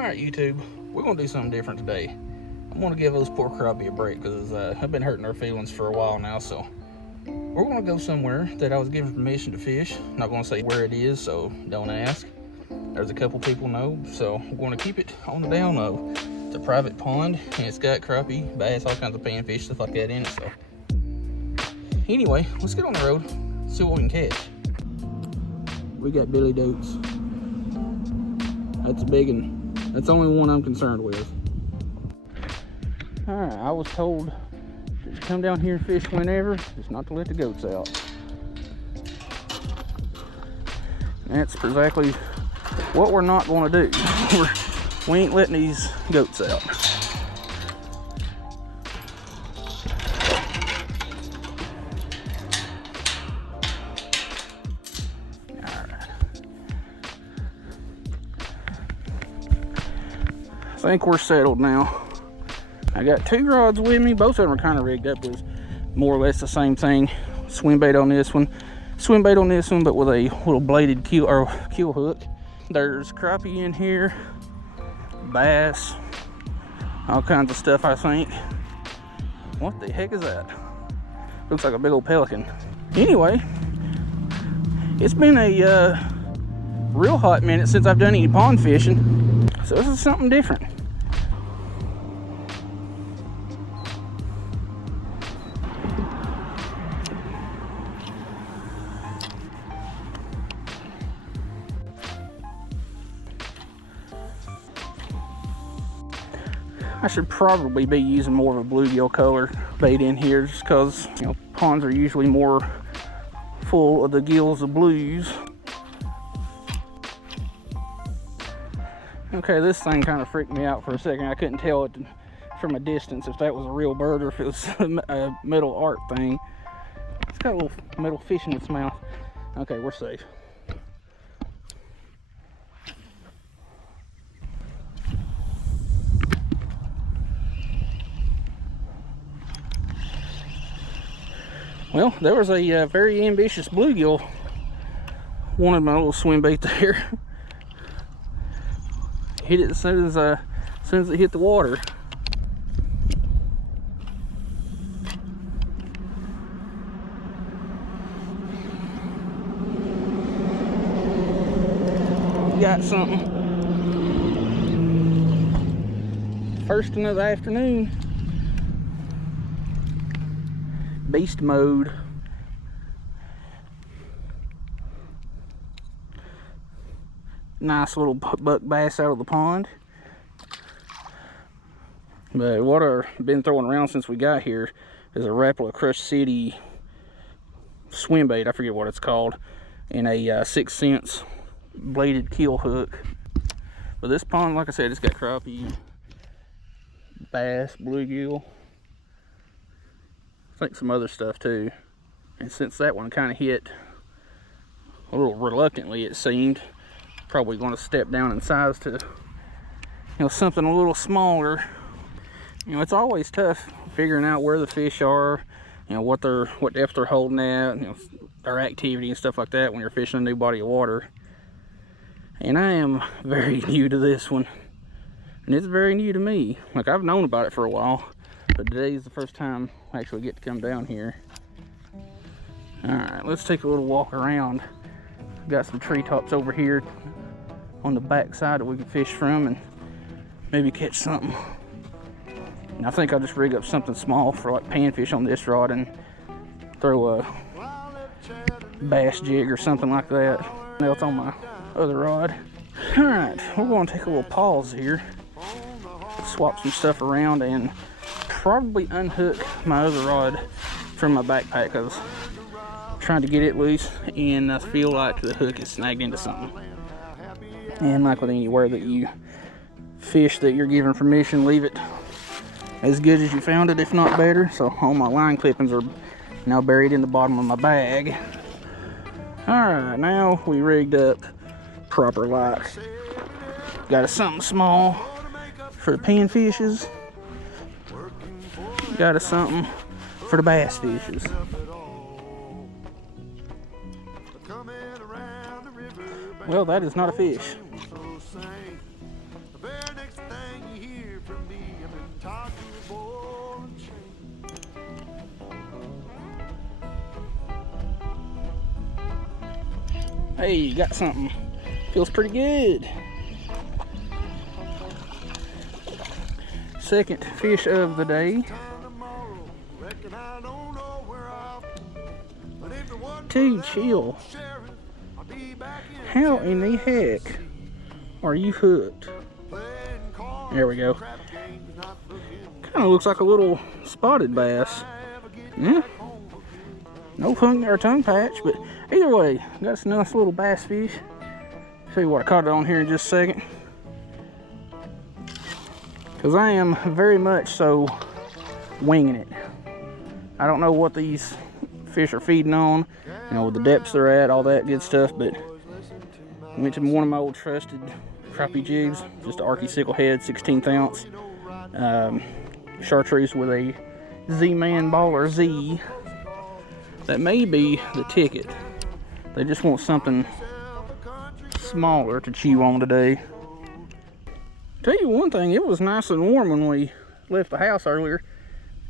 Alright YouTube, we're going to do something different today. I'm going to give those poor crappie a break because I've been hurting their feelings for a while now, so we're going to go somewhere that I was given permission to fish. I'm not going to say where it is, so don't ask. There's a couple people know, so we're going to keep it on the down low. It's a private pond, and it's got crappie, bass, all kinds of panfish, stuff like that in it, so. Anyway, let's get on the road, see what we can catch. We got Billy Dotes. That's a big one. That's the only one I'm concerned with. Alright, I was told to come down here and fish whenever, just not to let the goats out. That's exactly what we're not going to do. We ain't letting these goats out. I think we're settled now. I got two rods with me. Both of them are kind of rigged up with more or less the same thing. Swim bait on this one, but with a little bladed keel hook. There's crappie in here, bass, all kinds of stuff, I think. What the heck is that? Looks like a big old pelican. Anyway, it's been a real hot minute since I've done any pond fishing, so this is something different. I should probably be using more of a bluegill color bait in here just because, you know, ponds are usually more full of the gills of blues. Okay, this thing kind of freaked me out for a second. I couldn't tell it from a distance if that was a real bird or if it was a metal art thing. It's got a little metal fish in its mouth. Okay, we're safe. Well, there was a very ambitious bluegill. Wanted my little swim bait there. Hit it as soon as it hit the water. Got something. First of the afternoon. Beast mode. Nice little buck bass out of the pond. But what I've been throwing around since we got here is a Rapala Crush City swim bait. I forget what it's called. And a 6 cents bladed keel hook. But this pond, like I said, it's got crappie, bass, bluegill. I think some other stuff too. And since that one kind of hit a little reluctantly, it seemed, probably going to step down in size to, you know, something a little smaller. You know, it's always tough figuring out where the fish are, you know, what depth they're holding at, you know, their activity and stuff like that when you're fishing a new body of water. And I am very new to this one, and it's very new to me. Like, I've known about it for a while, but today is the first time I actually get to come down here. Alright, let's take a little walk around. Got some treetops over here on the back side that we can fish from and maybe catch something. And I think I'll just rig up something small for like panfish on this rod and throw a bass jig or something like that. Else on my other rod. Alright, we're going to take a little pause here, swap some stuff around, and probably unhook my other rod from my backpack because I'm trying to get it loose and I feel like the hook is snagged into something. And like with anywhere that you fish that you're given permission, leave it as good as you found it, if not better. So all my line clippings are now buried in the bottom of my bag. Alright, now we rigged up proper light. Got us something small for the panfishes. Got us something for the bass fishes. Well, that is not a fish. Hey, got something. Feels pretty good. Second fish of the day. Dude, chill. How in the heck are you hooked? There we go. Kind of looks like a little spotted bass. Yeah. No tongue or tongue patch, but either way, got some nice little bass fish. Show you what I caught it on here in just a second. Because I am very much so winging it. I don't know what these fish are feeding on, you know, the depths they're at, all that good stuff, but I went to one of my old trusted crappie jigs, just an Arky sickle head, 16th ounce, chartreuse with a Z-Man Baller Z. That may be the ticket. They just want something smaller to chew on today. Tell you one thing, it was nice and warm when we left the house earlier.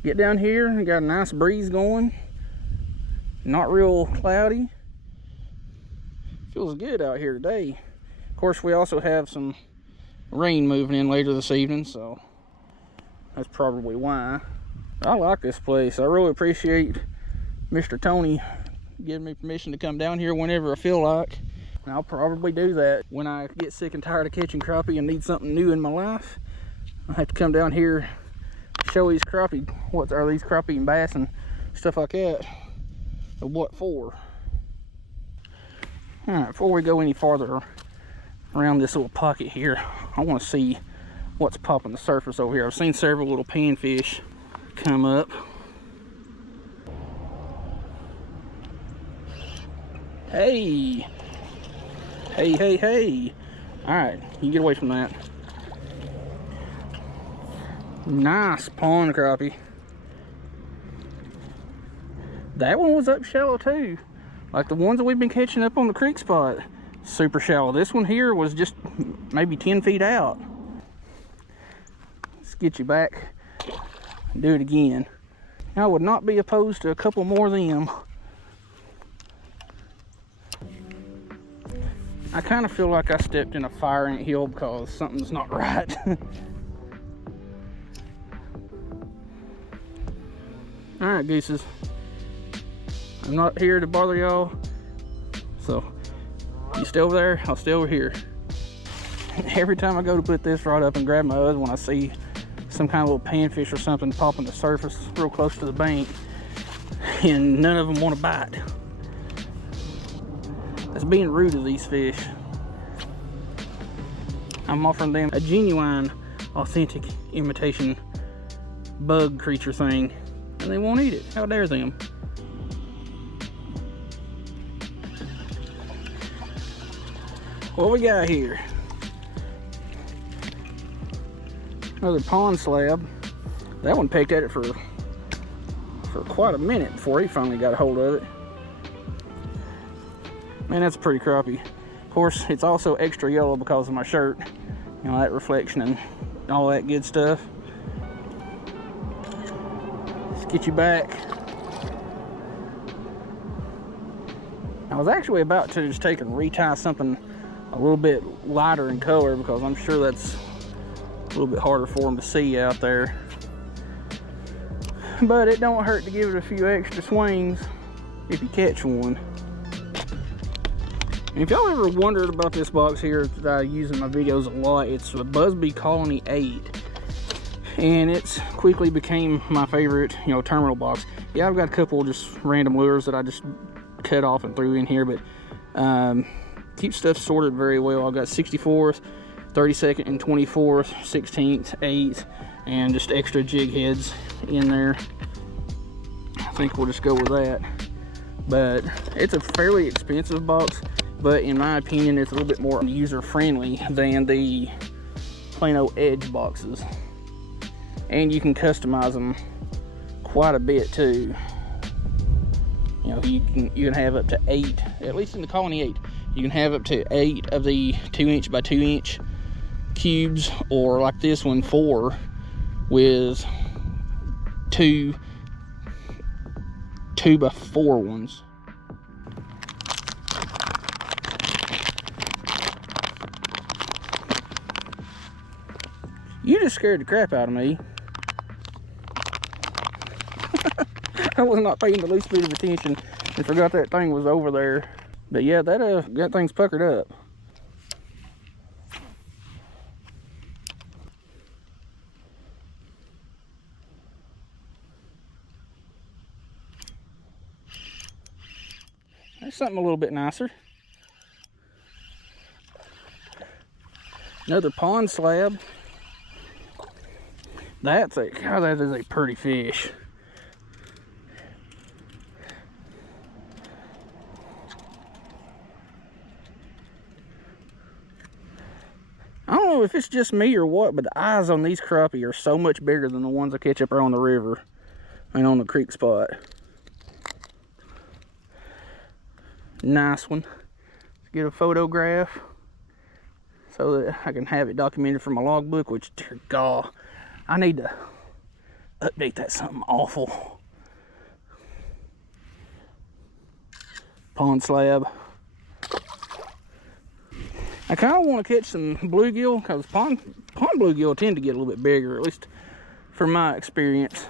Get down here and got a nice breeze going. Not real cloudy. Feels good out here today. Of course, we also have some rain moving in later this evening, so that's probably why. I like this place. I really appreciate Mr. Tony giving me permission to come down here whenever I feel like. And I'll probably do that when I get sick and tired of catching crappie and need something new in my life. I have to come down here, show these crappie, these crappie and bass and stuff like that. What for? Alright, before we go any farther around this little pocket here, I want to see what's popping the surface over here. I've seen several little panfish come up. Hey! Hey, hey, hey! Alright, you get away from that. Nice pond crappie. That one was up shallow too. Like the ones that we've been catching up on the creek spot. Super shallow. This one here was just maybe 10 feet out. Let's get you back and do it again. I would not be opposed to a couple more of them. I kind of feel like I stepped in a fire ant hill because something's not right. Alright, gooses. I'm not here to bother y'all. So, you stay over there, I'll stay over here. Every time I go to put this rod up and grab my other one, I see some kind of little panfish or something popping the surface real close to the bank. And none of them want to bite. That's being rude to these fish. I'm offering them a genuine, authentic imitation bug creature thing, and they won't eat it. How dare them? What we got here? Another pond slab. That one pecked at it for quite a minute before he finally got a hold of it. Man, that's a pretty crappie. Of course, it's also extra yellow because of my shirt. You know, that reflection and all that good stuff. Let's get you back. I was actually about to just take and retie something a little bit lighter in color because I'm sure that's a little bit harder for them to see out there. But it don't hurt to give it a few extra swings if you catch one. And if y'all ever wondered about this box here that I use in my videos a lot, it's a Busby Colony 8. And it's quickly became my favorite, you know, terminal box. Yeah, I've got a couple just random lures that I just cut off and threw in here, but keep stuff sorted very well. I've got 64th, 32nd, and 24th, 16th, 8th, and just extra jig heads in there. I think we'll just go with that. But it's a fairly expensive box, but in my opinion, it's a little bit more user-friendly than the plain old Edge boxes. And you can customize them quite a bit too. You know, you can have up to 8, at least in the Colony 8, you can have up to 8 of the 2" by 2" cubes, or like this one, 4 with 2 by 4 ones. You just scared the crap out of me. I was not paying the least bit of attention and forgot that thing was over there. But yeah, that thing's puckered up. There's something a little bit nicer. Another pond slab. God, that is a pretty fish. I don't know if it's just me or what, but the eyes on these crappie are so much bigger than the ones I catch up there on the river and on the creek spot. Nice one. Let's get a photograph so that I can have it documented for my logbook, which, dear God, I need to update that something awful. Pond slab. I kind of want to catch some bluegill because pond bluegill tend to get a little bit bigger, at least from my experience.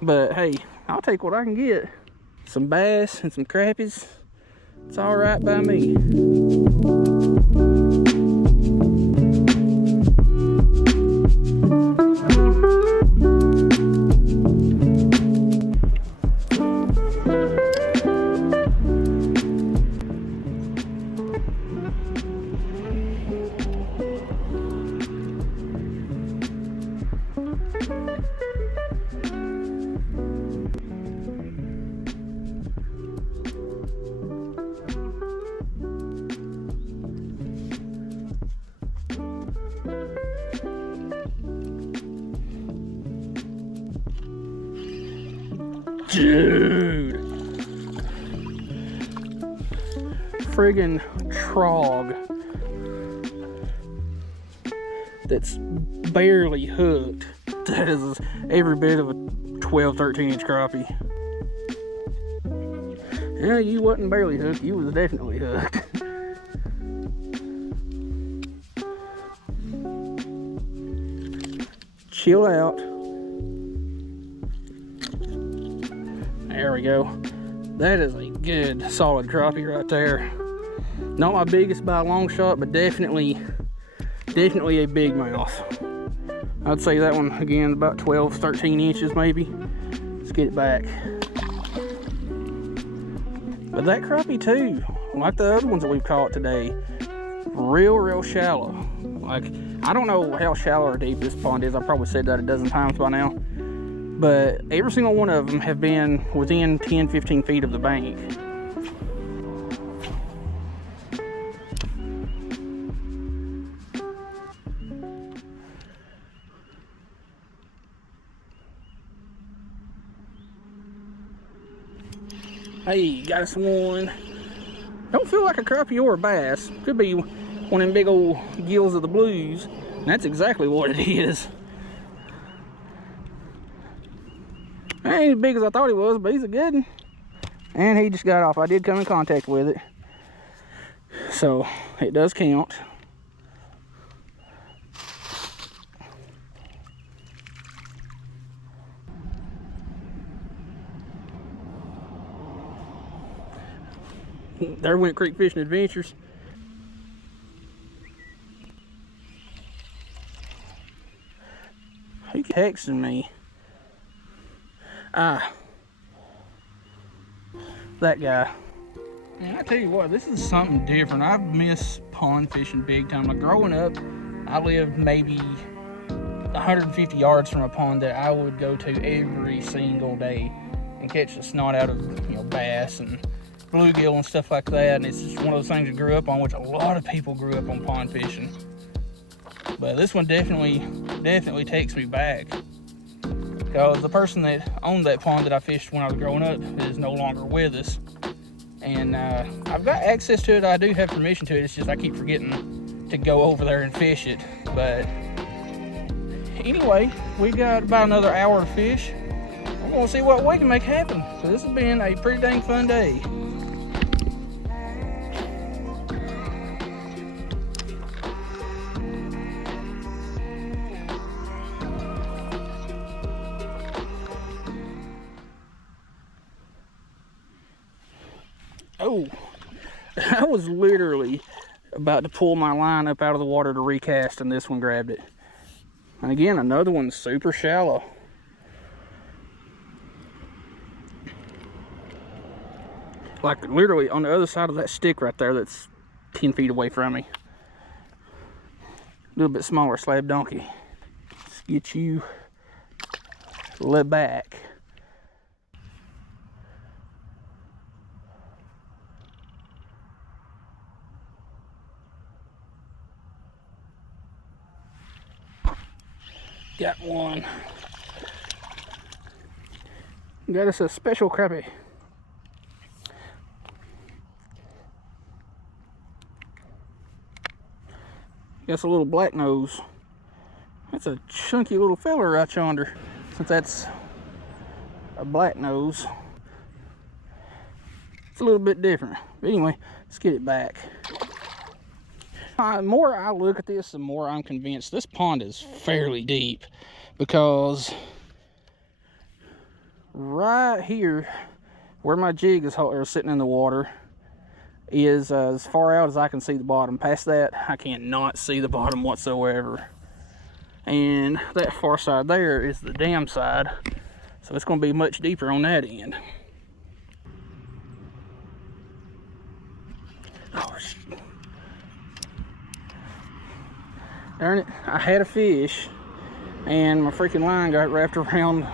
But hey, I'll take what I can get. Some bass and some crappies. It's all right by me. Dude, friggin' trog that's barely hooked. That is every bit of a 12-13 inch crappie. Yeah, you wasn't barely hooked, you was definitely hooked. Chill out. There we go. That is a good solid crappie right there. Not my biggest by a long shot, but definitely a big mouth. I'd say that one again about 12-13 inches maybe. Let's get it back. But that crappie too, like the other ones that we've caught today, real shallow. Like, I don't know how shallow or deep this pond is. I've probably said that a dozen times by now. But every single one of them have been within 10-15 feet of the bank. Hey, got us one. Don't feel like a crappie or a bass. Could be one of them big old gills of the blues. And that's exactly what it is. Ain't as big as I thought he was, but he's a good one. And he just got off. I did come in contact with it, so it does count. There went Creek Fishing Adventures. Who texting me? That guy. And I tell you what, this is something different. I've missed pond fishing big time. Like, growing up, I lived maybe 150 yards from a pond that I would go to every single day and catch the snot out of, you know, bass and bluegill and stuff like that. And it's just one of those things I grew up on, which a lot of people grew up on pond fishing. But this one definitely takes me back. Because the person that owned that pond that I fished when I was growing up is no longer with us. And I've got access to it. I do have permission to it. It's just I keep forgetting to go over there and fish it. But anyway, we got about another hour to fish. We're going to see what we can make happen. So this has been a pretty dang fun day. Oh, I was literally about to pull my line up out of the water to recast, and this one grabbed it. And again, another one's super shallow. Like literally on the other side of that stick right there that's 10 feet away from me. A little bit smaller slab donkey. Let's get you a little back. Got one. Got us a special crappie. Got a little black nose. That's a chunky little fella right yonder. Since that's a black nose, it's a little bit different. But anyway, let's get it back. The more I look at this, the more I'm convinced this pond is fairly deep, because right here where my jig is sitting in the water is as far out as I can see the bottom. Past that, I cannot see the bottom whatsoever. And that far side there is the dam side, so it's going to be much deeper on that end. Oh, shit. Darn it, I had a fish and my freaking line got wrapped around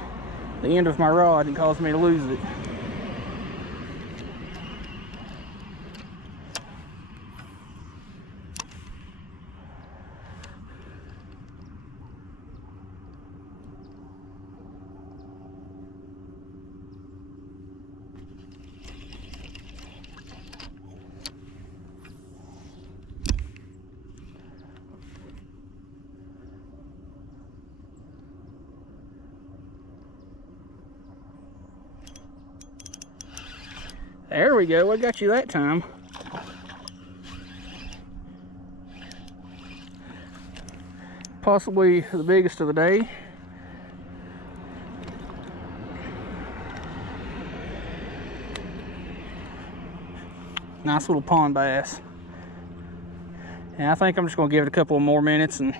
the end of my rod and caused me to lose it. There we go, I got you that time. Possibly the biggest of the day. Nice little pond bass. And I think I'm just gonna give it a couple of more minutes and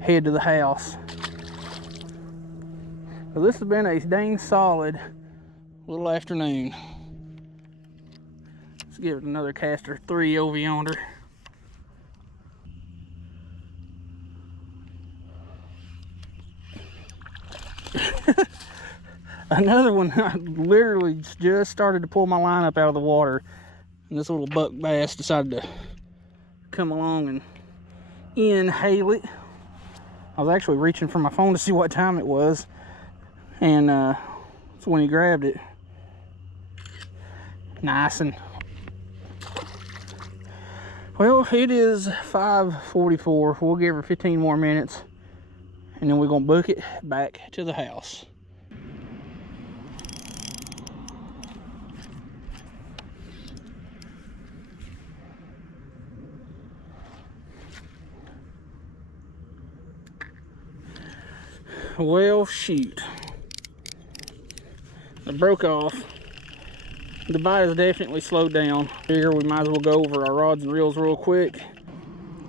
head to the house. Well, this has been a dang solid little afternoon. Let's give it another caster 3 over yonder. Another one. I literally just started to pull my line up out of the water, and this little buck bass decided to come along and inhale it. I was actually reaching for my phone to see what time it was, and that's when he grabbed it. Nice. And well, it is 5:44. We'll give her 15 more minutes, and then we're gonna book it back to the house. Well, shoot, I broke off. The bite has definitely slowed down. Here we might as well go over our rods and reels real quick.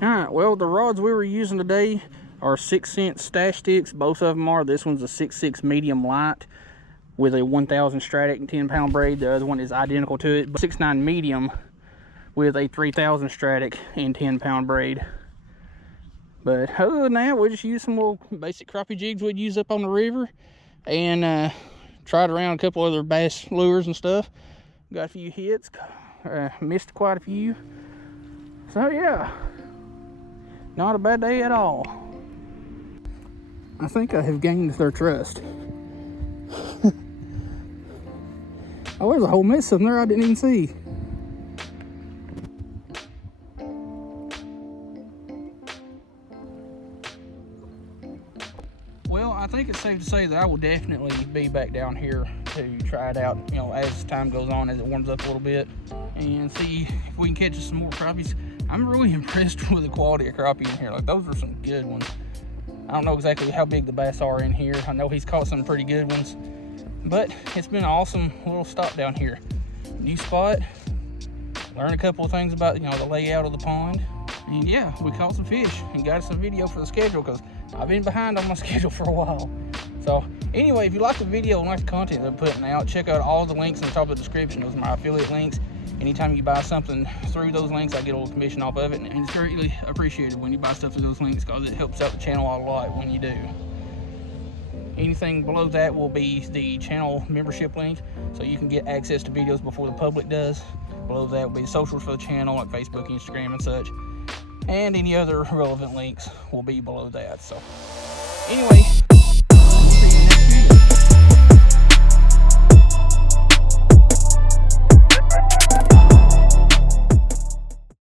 All right, well, the rods we were using today are 6-cent stash sticks. Both of them are. This one's a 6.6 medium light with a 1000 Stratic and 10-pound braid. The other one is identical to it, but 6.9 medium with a 3000 Stratic and 10-pound braid. But other than that, we just use some little basic crappie jigs we'd use up on the river, and tried around a couple other bass lures and stuff. Got a few hits, missed quite a few. So yeah, not a bad day at all. I think I have gained their trust. Oh, there's a whole mess of them there I didn't even see. Well, I think it's safe to say that I will definitely be back down here to try it out, you know, as time goes on, as it warms up a little bit, and see if we can catch some more crappies. I'm really impressed with the quality of crappie in here. Like, those are some good ones. I don't know exactly how big the bass are in here. I know he's caught some pretty good ones, But it's been an awesome little stop down here. New spot. Learn a couple of things about, the layout of the pond. And yeah, we caught some fish and got us a video for the schedule because I've been behind on my schedule for a while. So anyway, if you like the video and like the content that I'm putting out, check out all the links in the top of the description. Those are my affiliate links. Anytime you buy something through those links, I get a little commission off of it, and it's greatly appreciated when you buy stuff through those links because it helps out the channel a lot when you do. Anything below that will be the channel membership link, so you can get access to videos before the public does. Below that will be socials for the channel, like Facebook, Instagram, and such. And any other relevant links will be below that. So anyway,